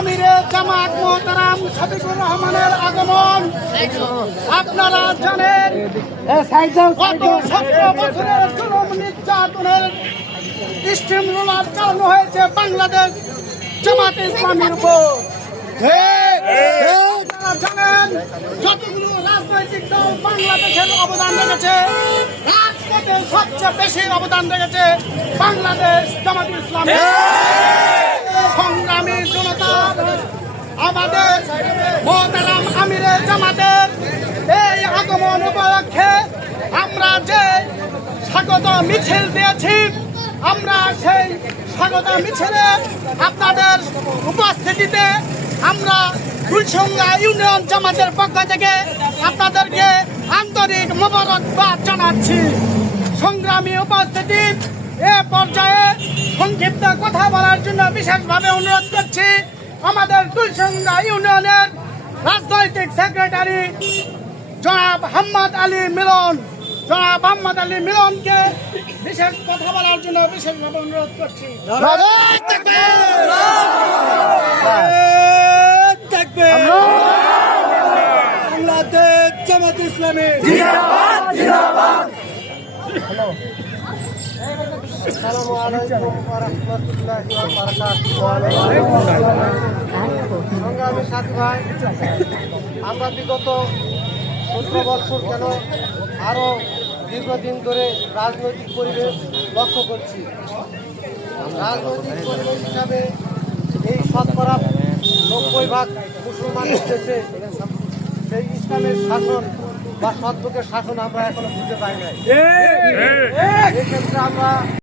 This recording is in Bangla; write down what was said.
আমিরে জামাত মোহতারাম শফিকুর রহমানের আগমন। আপনারা জানেন, গত নির্যাতনের স্টিম রোলার চালানো হয়েছে বাংলাদেশ জামাত ইসলামের উপর। জানেন, যতগুলো রাজনৈতিক দল বাংলাদেশের অবদান রেখেছে, রাজপথে সবচেয়ে বেশি অবদান রেখেছে বাংলাদেশ জামাত ইসলাম সংগ্রামী জনতা আমাদের মহতারাম আমিরে জামাতের এই আগমন উপলক্ষে আমরা যে স্বাগত মিছিল দিয়েছি। আমরা সেই স্বাগত মিছিলে আপনাদের উপস্থিতিতে আমরা গুলসঙ্গা ইউনিয়ন জামাতের পক্ষ থেকে আপনাদেরকে আন্তরিক মোবারকবাদ জানাচ্ছি। সংগ্রামী উপস্থিতি এ পর্যায়ে সংক্ষিপ্ত কথা বলার জন্য বিশেষভাবে অনুরোধ করছি আমাদের দুলসঙ্গা ইউনিয়নের রাজনৈতিক সেক্রেটারি জনাব হাম্মদ আলী মিলন। জনাব হাম্মদ আলী মিলনকে বিশেষ কথা বলার জন্য বিশেষভাবে অনুরোধ করছি। বাংলাদেশ জামাত ইসলামী। সংগ্রামী সাথী ভাই আমরা বিগত সতেরো বছর কেন আরও দীর্ঘদিন ধরে রাজনৈতিক পরিবেশ লক্ষ্য করছি। রাজনৈতিক পরিবেশ হিসাবে এই শতকরা নব্বই ভাগ মুসলমান দেশে সেই ইসলামের শাসন বা সদ্যকের শাসন আমরা এখনও বুঝতে পারি নাই। এক্ষেত্রে আমরা